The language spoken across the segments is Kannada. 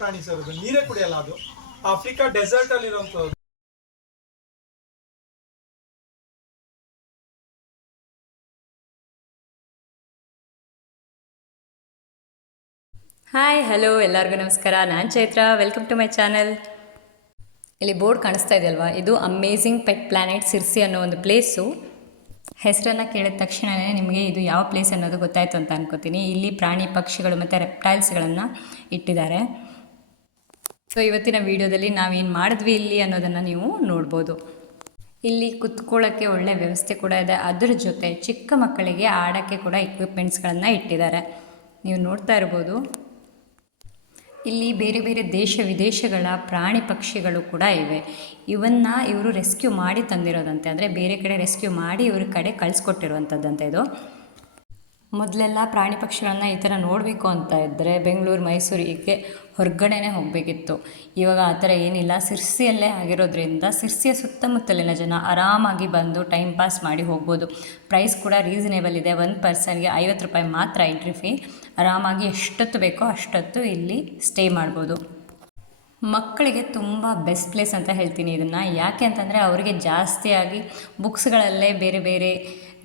ಪ್ರಾಣಿ ಸರ್, ಅದು ನೀರೇ ಕುಡಿಯಲ್ಲ. ಅದು ಆಫ್ರಿಕಾ ಡೆಸರ್ಟ್ ಅಲ್ಲಿ ಇರುವಂತದ್ದು. ಹಾಯ್ ಹಲೋ ಎಲ್ಲರಿಗೂ ನಮಸ್ಕಾರ. ನಾನು Chaitra. Welcome to my channel. ಇಲ್ಲಿ ಬೋರ್ಡ್ ಕಾಣಿಸ್ತಾ ಇದೆಯಲ್ವಾ, ಇದು ಅಮೇಝಿಂಗ್ ಪೆಟ್ ಪ್ಲಾನೆಟ್ ಸಿರ್ಸಿ ಅನ್ನೋ ಒಂದು ಪ್ಲೇಸು. ಹೆಸರನ್ನು ಕೇಳಿದ ತಕ್ಷಣವೇ ನಿಮಗೆ ಇದು ಯಾವ ಪ್ಲೇಸ್ ಅನ್ನೋದು ಗೊತ್ತಾಯಿತು ಅಂತ ಅನ್ಕೋತೀನಿ. ಇಲ್ಲಿ ಪ್ರಾಣಿ ಪಕ್ಷಿಗಳು ಮತ್ತು ರೆಪ್ಟೈಲ್ಸ್ಗಳನ್ನು ಇಟ್ಟಿದ್ದಾರೆ. ಸೊ ಇವತ್ತಿನ ವಿಡಿಯೋದಲ್ಲಿ ನಾವೇನು ಮಾಡಿದ್ವಿ ಇಲ್ಲಿ ಅನ್ನೋದನ್ನು ನೀವು ನೋಡ್ಬೋದು. ಇಲ್ಲಿ ಕುತ್ಕೊಳ್ಳೋಕ್ಕೆ ಒಳ್ಳೆ ವ್ಯವಸ್ಥೆ ಕೂಡ ಇದೆ. ಅದರ ಜೊತೆ ಚಿಕ್ಕ ಮಕ್ಕಳಿಗೆ ಆಡೋಕ್ಕೆ ಕೂಡ ಇಕ್ವಿಪ್ಮೆಂಟ್ಸ್ಗಳನ್ನು ಇಟ್ಟಿದ್ದಾರೆ. ನೀವು ನೋಡ್ತಾ ಇರ್ಬೋದು. ಇಲ್ಲಿ ಬೇರೆ ಬೇರೆ ದೇಶ ವಿದೇಶಗಳ ಪ್ರಾಣಿ ಪಕ್ಷಿಗಳು ಕೂಡ ಇವೆ. ಇವರು ರೆಸ್ಕ್ಯೂ ಮಾಡಿ ತಂದಿರೋದಂತೆ, ಅಂದರೆ ಬೇರೆ ಕಡೆ ರೆಸ್ಕ್ಯೂ ಮಾಡಿ ಇವ್ರ ಕಡೆ ಕಳಿಸ್ಕೊಟ್ಟಿರುವಂಥದ್ದಂತೆ ಇದು. ಮೊದಲೆಲ್ಲ ಪ್ರಾಣಿ ಪಕ್ಷಿಗಳನ್ನು ಈ ಥರ ನೋಡಬೇಕು ಅಂತ ಇದ್ದರೆ ಬೆಂಗಳೂರು ಮೈಸೂರಿಗೆ ಹೊರಗಡೆನೇ ಹೋಗಬೇಕಿತ್ತು. ಇವಾಗ ಆ ಥರ ಏನಿಲ್ಲ. ಸಿರ್ಸಿಯಲ್ಲೇ ಆಗಿರೋದ್ರಿಂದ ಸಿರ್ಸಿಯ ಸುತ್ತಮುತ್ತಲಿನ ಜನ ಆರಾಮಾಗಿ ಬಂದು ಟೈಮ್ ಪಾಸ್ ಮಾಡಿ ಹೋಗ್ಬೋದು. ಪ್ರೈಸ್ ಕೂಡ ರೀಸನೇಬಲ್ ಇದೆ. 1 ಪರ್ಸನ್ಗೆ 50 ರೂಪಾಯಿ ಮಾತ್ರ ಎಂಟ್ರಿ ಫೀ. ಆರಾಮಾಗಿ ಎಷ್ಟೊತ್ತು ಬೇಕೋ ಅಷ್ಟೊತ್ತು ಇಲ್ಲಿ ಸ್ಟೇ ಮಾಡ್ಬೋದು. ಮಕ್ಕಳಿಗೆ ತುಂಬ ಬೆಸ್ಟ್ ಪ್ಲೇಸ್ ಅಂತ ಹೇಳ್ತೀನಿ ಇದನ್ನು. ಯಾಕೆ ಅಂತಂದರೆ ಅವರಿಗೆ ಜಾಸ್ತಿಯಾಗಿ ಬುಕ್ಸ್ಗಳಲ್ಲೇ ಬೇರೆ ಬೇರೆ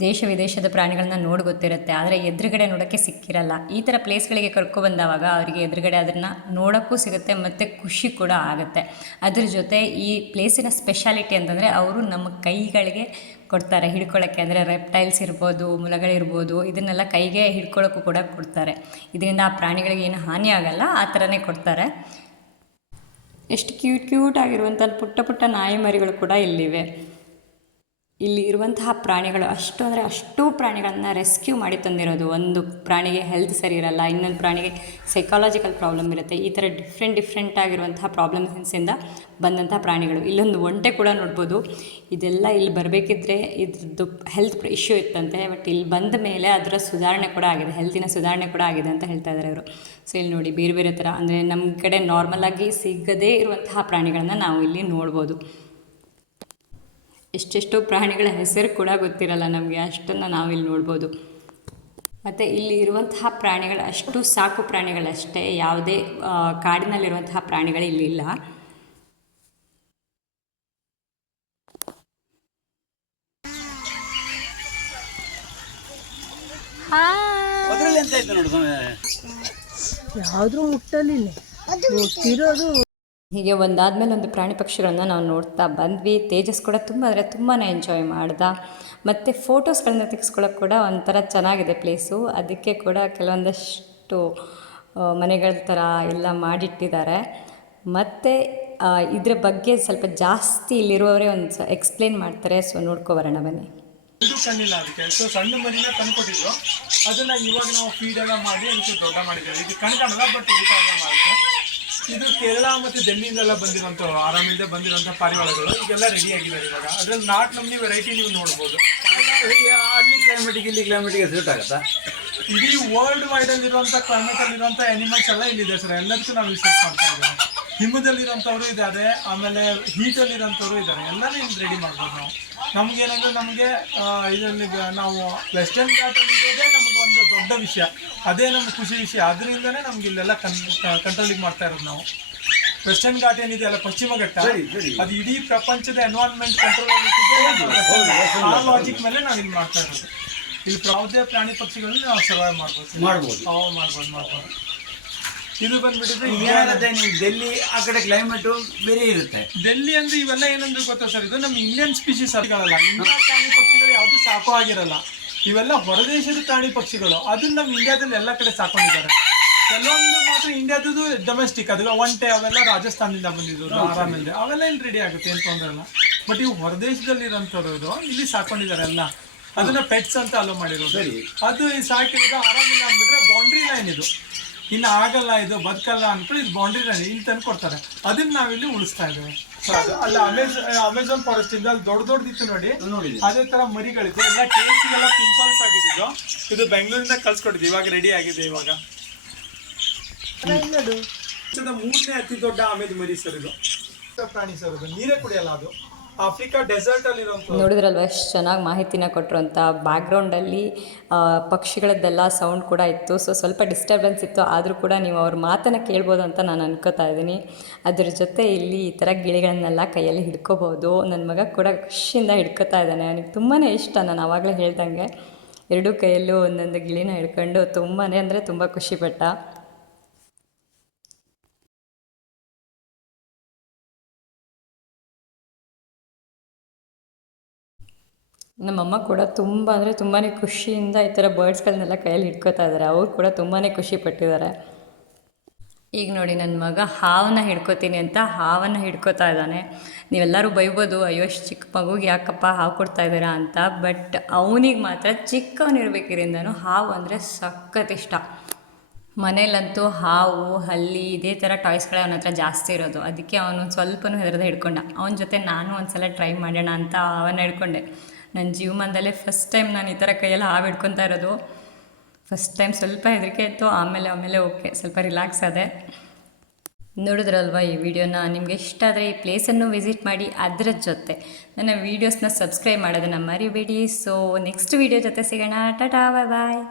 ದೇಶ ವಿದೇಶದ ಪ್ರಾಣಿಗಳನ್ನ ನೋಡಿ ಗೊತ್ತಿರುತ್ತೆ, ಆದರೆ ಎದುರುಗಡೆ ನೋಡೋಕ್ಕೆ ಸಿಕ್ಕಿರಲ್ಲ. ಈ ಥರ ಪ್ಲೇಸ್ಗಳಿಗೆ ಕರ್ಕೊಬಂದವಾಗ ಅವರಿಗೆ ಎದುರುಗಡೆ ಅದನ್ನು ನೋಡೋಕ್ಕೂ ಸಿಗುತ್ತೆ ಮತ್ತು ಖುಷಿ ಕೂಡ ಆಗುತ್ತೆ. ಅದ್ರ ಜೊತೆ ಈ ಪ್ಲೇಸಿನ ಸ್ಪೆಷಾಲಿಟಿ ಅಂತಂದರೆ ಅವರು ನಮ್ಮ ಕೈಗಳಿಗೆ ಕೊಡ್ತಾರೆ ಹಿಡ್ಕೊಳ್ಳೋಕ್ಕೆ. ಅಂದರೆ ರೆಪ್ಟೈಲ್ಸ್ ಇರ್ಬೋದು, ಮುಲಗಳಿರ್ಬೋದು, ಇದನ್ನೆಲ್ಲ ಕೈಗೆ ಹಿಡ್ಕೊಳ್ಳೋಕ್ಕೂ ಕೂಡ ಕೊಡ್ತಾರೆ. ಇದರಿಂದ ಆ ಪ್ರಾಣಿಗಳಿಗೆ ಏನು ಹಾನಿ ಆಗಲ್ಲ, ಆ ಥರನೇ ಕೊಡ್ತಾರೆ. ಎಷ್ಟು ಕ್ಯೂಟ್ ಆಗಿರುವಂಥ ಪುಟ್ಟ ಪುಟ್ಟ ನಾಯಿ ಮರಿಗಳು ಕೂಡ ಇಲ್ಲಿವೆ. ಇಲ್ಲಿ ಇರುವಂತಹ ಪ್ರಾಣಿಗಳು ಅಷ್ಟು ಪ್ರಾಣಿಗಳನ್ನು ರೆಸ್ಕ್ಯೂ ಮಾಡಿ ತಂದಿರೋದು. ಒಂದು ಪ್ರಾಣಿಗೆ ಹೆಲ್ತ್ ಸರಿ ಇರಲ್ಲ, ಇನ್ನೊಂದು ಪ್ರಾಣಿಗೆ ಸೈಕಾಲಜಿಕಲ್ ಪ್ರಾಬ್ಲಮ್ ಇರುತ್ತೆ. ಈ ಥರ ಡಿಫ್ರೆಂಟ್ ಆಗಿರುವಂತಹ ಪ್ರಾಬ್ಲಮ್ಸಿಂದ ಬಂದಂಥ ಪ್ರಾಣಿಗಳು. ಇಲ್ಲೊಂದು ಒಂಟೆ ಕೂಡ ನೋಡ್ಬೋದು. ಇದೆಲ್ಲ ಇಲ್ಲಿ ಬರಬೇಕಿದ್ರೆ ಇದ್ರದ್ದು ಹೆಲ್ತ್ ಇಶ್ಯೂ ಇತ್ತಂತೆ. ಬಟ್ ಇಲ್ಲಿ ಬಂದ ಮೇಲೆ ಅದರ ಸುಧಾರಣೆ ಕೂಡ ಆಗಿದೆ, ಹೆಲ್ತಿನ ಸುಧಾರಣೆ ಕೂಡ ಆಗಿದೆ ಅಂತ ಹೇಳ್ತಾ ಇದ್ದಾರೆ ಅವರು. ಸೊ ಇಲ್ಲಿ ನೋಡಿ, ಬೇರೆ ಬೇರೆ ಥರ, ಅಂದರೆ ನಮ್ಮ ಕಡೆ ನಾರ್ಮಲಾಗಿ ಸಿಗದೇ ಇರುವಂತಹ ಪ್ರಾಣಿಗಳನ್ನು ನಾವು ಇಲ್ಲಿ ನೋಡ್ಬೋದು. ಎಷ್ಟೆಷ್ಟೋ ಪ್ರಾಣಿಗಳ ಹೆಸರು ಕೂಡ ಗೊತ್ತಿರಲ್ಲ ನಮಗೆ, ಅಷ್ಟನ್ನು ನಾವಿಲ್ಲಿ ನೋಡ್ಬೋದು. ಮತ್ತು ಇಲ್ಲಿ ಇರುವಂತಹ ಪ್ರಾಣಿಗಳು ಅಷ್ಟು ಸಾಕು ಪ್ರಾಣಿಗಳಷ್ಟೇ, ಯಾವುದೇ ಕಾಡಿನಲ್ಲಿರುವಂತಹ ಪ್ರಾಣಿಗಳು ಇಲ್ಲಿಲ್ಲ. ಯಾವುದ್ರೂ ಮುಟ್ಟಲಿಲ್ಲ ಮುಟ್ಟಿರೋದು. ಹೀಗೆ ಒಂದಾದ್ಮೇಲೆ ಒಂದು ಪ್ರಾಣಿ ಪಕ್ಷಿಗಳನ್ನು ನಾವು ನೋಡ್ತಾ ಬಂದ್ವಿ. ತೇಜಸ್ ಕೂಡ ತುಂಬಾ ಎಂಜಾಯ್ ಮಾಡ್ದ. ಮತ್ತು ಫೋಟೋಸ್ಗಳನ್ನ ತೆಗೆಸ್ಕೊಳ್ಳೋಕೆ ಕೂಡ ಒಂಥರ ಚೆನ್ನಾಗಿದೆ ಪ್ಲೇಸು. ಅದಕ್ಕೆ ಕೂಡ ಕೆಲವೊಂದಷ್ಟು ಮನೆಗಳ ಥರ ಎಲ್ಲ ಮಾಡಿಟ್ಟಿದ್ದಾರೆ. ಮತ್ತು ಇದ್ರ ಬಗ್ಗೆ ಸ್ವಲ್ಪ ಜಾಸ್ತಿ ಇಲ್ಲಿರುವವರೇ ಒಂದು ಎಕ್ಸ್ಪ್ಲೇನ್ ಮಾಡ್ತಾರೆ. ಸೊ ನೋಡ್ಕೊಬರೋಣ ಬನ್ನಿ. ಇದು ಕಣ್ಣಿಲ್ಲ ಅದಕ್ಕೆ. ಸೊ ಸಣ್ಣ ಮರಿನ ತಂದ್ಕೊಟ್ಟಿದ್ರು, ಅದನ್ನ ಇವಾಗ ನಾವು ಫೀಡ್ ಎಲ್ಲ ಮಾಡಿ ಅದಕ್ಕೆ ದೊಡ್ಡ ಮಾಡಿದ್ದೇವೆ. ಇದು ಕಣ್ ಕಾಣಲ್ಲ, ಬಟ್ ಊಟ ಎಲ್ಲ ಮಾಡುತ್ತೆ. ಇದು ಕೇರಳ ಮತ್ತು ಡೆಲ್ಲಿಯಿಂದೆಲ್ಲ ಬಂದಿರೋಂಥ, ಆರಾಮಿಲ್ಲದೆ ಬಂದಿರೋಂಥ ಪಾರಿವಾಳಗಳು ಈಗೆಲ್ಲ ರೆಡಿ ಆಗಿದ್ದಾರೆ ಇವಾಗ. ಅದ್ರಲ್ಲಿ 4 ನಮೂನಿ ವೆರೈಟಿ ನೀವು ನೋಡ್ಬೋದು. ಅಲ್ಲಿ ಕ್ಲೈಮೇಟಿಗೆ ಸೂಟ್ ಆಗುತ್ತಾ? ಇಡೀ ವರ್ಲ್ಡ್ ವೈಡ್ ಅಲ್ಲಿರುವಂಥ ಕ್ಲೈಮೇಟಲ್ಲಿರುವಂಥ ಆ್ಯನಿಮಲ್ಸ್ ಎಲ್ಲ ಇಲ್ಲಿದೆ ಸರ್. ಎಲ್ಲದಕ್ಕೂ ನಾವು ರಿಸರ್ಚ್ ಮಾಡ್ತಾ ಇದ್ದೇವೆ. ಹಿಮದಲ್ಲಿರೋಂಥವ್ರು ಇದ್ದಾರೆ, ಆಮೇಲೆ ಹೀಟಲ್ಲಿರೋಂಥವ್ರು ಇದ್ದಾರೆ. ಎಲ್ಲನೂ ಇಲ್ಲಿ ರೆಡಿ ಮಾಡ್ಬೋದು ನಾವು. ನಮಗೇನಂದ್ರೆ ನಮಗೆ ಇದರಲ್ಲಿ ನಾವು ವೆಸ್ಟರ್ನ್ ಘಾಟಲ್ಲಿ ಇರೋದೇ ನಮಗೆ ಒಂದು ದೊಡ್ಡ ವಿಷಯ, ಅದೇ ನಮ್ಗೆ ಖುಷಿ ವಿಷಯ. ಅದರಿಂದನೇ ನಮ್ಗೆ ಇಲ್ಲೆಲ್ಲ ಕಂಟ್ರೋಲಿಂಗ್ ಮಾಡ್ತಾ ಇರೋದು ನಾವು. ವೆಸ್ಟರ್ನ್ ಘಾಟ್ ಏನಿದೆ ಅಲ್ಲ, ಪಶ್ಚಿಮ ಘಟ್ಟ, ಅದು ಇಡೀ ಪ್ರಪಂಚದ ಎನ್ವೈರನ್ಮೆಂಟ್ ಕಂಟ್ರೋಲ್ ಆ ಲಾಜಿಕ್ ಮೇಲೆ ನಾವು ಇಲ್ಲಿ ಮಾಡ್ತಾ ಇರೋದು. ಇಲ್ಲಿ ಯಾವುದೇ ಪ್ರಾಣಿ ಪಕ್ಷಿಗಳನ್ನ ನಾವು ಸರ್ವೈವ್ ಮಾಡ್ಬೋದು. ಇದು ಬಂದ್ಬಿಟ್ಟಿದ್ರೆ ಏನಾಗುತ್ತೆ, ನೀವು ಡೆಲ್ಲಿ ಆ ಕಡೆ ಕ್ಲೈಮೇಟು ಬೇರೆ ಇರುತ್ತೆ. ಡೆಲ್ಲಿ ಅಂದ್ರೆ ಇವೆಲ್ಲ ಏನಂದ್ರೆ ಗೊತ್ತಾ ಸರ್, ಇದು ನಮ್ಮ ಇಂಡಿಯನ್ ಸ್ಪೀಶೀಸ್ ಆಗಿರಲ್ಲ. ಇಂಡಿಯಾ ಪ್ರಾಣಿ ಪಕ್ಷಿಗಳು ಯಾವುದು ಸಾಕು ಆಗಿರಲ್ಲ. ಇವೆಲ್ಲ ಹೊರದೇಶದ ಪ್ರಾಣಿ ಪಕ್ಷಿಗಳು. ಅದನ್ನ ನಮ್ಮ ಇಂಡಿಯಾದಲ್ಲಿ ಎಲ್ಲ ಕಡೆ ಸಾಕೊಂಡಿದ್ದಾರೆ. ಕೆಲವೊಂದು ಮಾತ್ರ ಇಂಡಿಯಾದದು ಡೊಮೆಸ್ಟಿಕ್, ಅದು ಒಂಟೆ ಅವೆಲ್ಲ ರಾಜಸ್ಥಾನದಿಂದ ಬಂದಿದ್ದು ಆರಾಮಿಲ್ಲದೆ, ಅವೆಲ್ಲ ಇಲ್ಲಿ ರೆಡಿ ಆಗುತ್ತೆ, ಏನು ತೊಂದರೆ ಇಲ್ಲ. ಬಟ್ ಇವು ಹೊರದೇಶದಲ್ಲಿ ಇರೋಂಥವ್ರು ಇಲ್ಲಿ ಸಾಕೊಂಡಿದ್ದಾರೆ ಎಲ್ಲ. ಅದನ್ನ ಪೆಟ್ಸ್ ಅಂತ ಅಲೋ ಮಾಡಿರೋದು. ಅದು ಸಾಕಿದಾಗ ಆರಾಮಿಲ್ಲ ಅಂದ್ಬಿಟ್ರೆ ಬೌಂಡ್ರಿ ಲೈನ್ ಇದು, ಇನ್ನು ಆಗಲ್ಲ, ಇದು ಬದುಕಲ್ಲ ಅಂದ್ಬಿಟ್ಟು ಇದು ಬೌಂಡ್ರಿ ಲೈನ್ ಇಲ್ಲಿ ತಂದು ಕೊಡ್ತಾರೆ. ಅದನ್ನ ನಾವಿಲ್ಲಿ ಉಳಿಸ್ತಾ ಇದ್ದೇವೆ. ಅಲ್ಲ ಅಮೆಝಾನ್ ಫಾರೆಸ್ಟ್ ಇಂದ ಅಲ್ಲಿ ದೊಡ್ಡದಿತ್ತು ನೋಡಿ, ಅದೇ ತರ ಮರಿಗಳಿದೆ. ಎಲ್ಲ ಟೇಸ್ಟಿಗೆಲ್ಲ ಪಿಂಪಲ್ಸ್ ಆಗಿದ್ದು, ಇದು ಬೆಂಗಳೂರಿಂದ ಕಳ್ಸ್ಕೊಟ್ಟಿದ್ವಿ, ಇವಾಗ ರೆಡಿ ಆಗಿದೆ. ಇವಾಗ 3ನೇ ಅತಿ ದೊಡ್ಡ ಆಮೇಲೆ ಮರಿ ಸರ್. ಇದು ಪ್ರಾಣಿ ಸರ್, ಅದು ನೀರೇ ಕುಡಿಯಲ್ಲ. ಅದು ಆಫ್ರಿಕಾ ಡೆಸರ್ಟ್ ಅಲ್ಲಿ ಇರುವಂತ. ನೋಡಿದ್ರಲ್ವ ಎಷ್ಟು ಚೆನ್ನಾಗಿ ಮಾಹಿತಿನ ಕೊಟ್ಟರು ಅಂತ. ಬ್ಯಾಕ್ಗ್ರೌಂಡಲ್ಲಿ ಪಕ್ಷಿಗಳದ್ದೆಲ್ಲ ಸೌಂಡ್ ಕೂಡ ಇತ್ತು. ಸೊ ಸ್ವಲ್ಪ ಡಿಸ್ಟರ್ಬೆನ್ಸ್ ಇತ್ತು, ಆದರೂ ಕೂಡ ನೀವು ಅವ್ರ ಮಾತನ್ನು ಕೇಳ್ಬೋದು ಅಂತ ನಾನು ಅನ್ಕೋತಾ ಇದ್ದೀನಿ. ಅದ್ರ ಜೊತೆ ಇಲ್ಲಿ ಈ ಥರ ಗಿಳಿಗಳನ್ನೆಲ್ಲ ಕೈಯಲ್ಲಿ ಹಿಡ್ಕೋಬೋದು. ನನ್ನ ಮಗ ಕೂಡ ಖುಷಿಯಿಂದ ಹಿಡ್ಕೋತಾ ಇದ್ದಾನೆ. ಅವನಿಗೆ ತುಂಬಾ ಇಷ್ಟ. ನಾನು ಆವಾಗಲೇ ಹೇಳ್ದಂಗೆ ಎರಡೂ ಕೈಯಲ್ಲೂ ಒಂದೊಂದು ಗಿಳಿನ ಹಿಡ್ಕೊಂಡು ತುಂಬಾ ಅಂದರೆ ತುಂಬ ಖುಷಿಪಟ್ಟ. ನಮ್ಮಮ್ಮ ಕೂಡ ತುಂಬ ಅಂದರೆ ತುಂಬಾ ಖುಷಿಯಿಂದ ಈ ಥರ ಬರ್ಡ್ಸ್ಗಳನ್ನೆಲ್ಲ ಕೈಯಲ್ಲಿ ಹಿಡ್ಕೋತಾ ಇದ್ದಾರೆ. ಅವ್ರು ಕೂಡ ತುಂಬಾ ಖುಷಿ ಪಟ್ಟಿದ್ದಾರೆ. ಈಗ ನೋಡಿ ನನ್ನ ಮಗ ಹಾವನ್ನ ಹಿಡ್ಕೋತೀನಿ ಅಂತ ಹಾವನ್ನು ಹಿಡ್ಕೋತಾ ಇದ್ದಾನೆ. ನೀವೆಲ್ಲರೂ ಬೈಬೋದು, ಅಯ್ಯೋ ಅಷ್ಟು ಚಿಕ್ಕ ಮಗುಗೆ ಯಾಕಪ್ಪ ಹಾವು ಕೊಡ್ತಾ ಇದ್ದೀರಾ ಅಂತ. ಬಟ್ ಅವನಿಗೆ ಮಾತ್ರ ಚಿಕ್ಕವನಿರ್ಬೇಕಿರಿಂದನೂ ಹಾವು ಅಂದರೆ ಸಖತ್ ಇಷ್ಟ. ಮನೇಲಂತೂ ಹಾವು, ಹಲ್ಲಿ ಇದೇ ಥರ ಟಾಯ್ಸ್ಗಳೇ ಅವನ ಹತ್ರ ಜಾಸ್ತಿ ಇರೋದು. ಅದಕ್ಕೆ ಅವನು ಸ್ವಲ್ಪನೂ ಹೆದರದೆ ಹಿಡ್ಕೊಂಡ. ಅವನ ಜೊತೆ ನಾನು ಒಂದು ಸಲ ಟ್ರೈ ಮಾಡೋಣ ಅಂತ ಅವನ್ನ ಹಿಡ್ಕೊಂಡೆ. ನನ್ನ ಜೀವಮಾನದಲ್ಲೇ ಫಸ್ಟ್ ಟೈಮ್ ನಾನು ಈ ಥರ ಕೈಯಲ್ಲಿ ಹಾವು ಹಿಡ್ಕೊತಾ ಇರೋದು. ಫಸ್ಟ್ ಟೈಮ್ ಸ್ವಲ್ಪ ಹೆದರಿಕೆ ಇತ್ತು, ಆಮೇಲೆ ಓಕೆ ಸ್ವಲ್ಪ ರಿಲ್ಯಾಕ್ಸ್ ಆದೆ. ನೋಡಿದ್ರಲ್ವ ಈ ವಿಡಿಯೋನ. ನಿಮಗೆ ಇಷ್ಟ ಆದರೆ ಈ ಪ್ಲೇಸನ್ನು ವಿಸಿಟ್ ಮಾಡಿ, ಅದರ ಜೊತೆ ನನ್ನ ವೀಡಿಯೋಸ್ನ ಸಬ್ಸ್ಕ್ರೈಬ್ ಮಾಡೋದನ್ನು ಮರಿಬೇಡಿ. ಸೊ ನೆಕ್ಸ್ಟ್ ವೀಡಿಯೋ ಜೊತೆ ಸಿಗೋಣ. ಟಾಟಾ, ಬಾಯ್ ಬಾಯ್.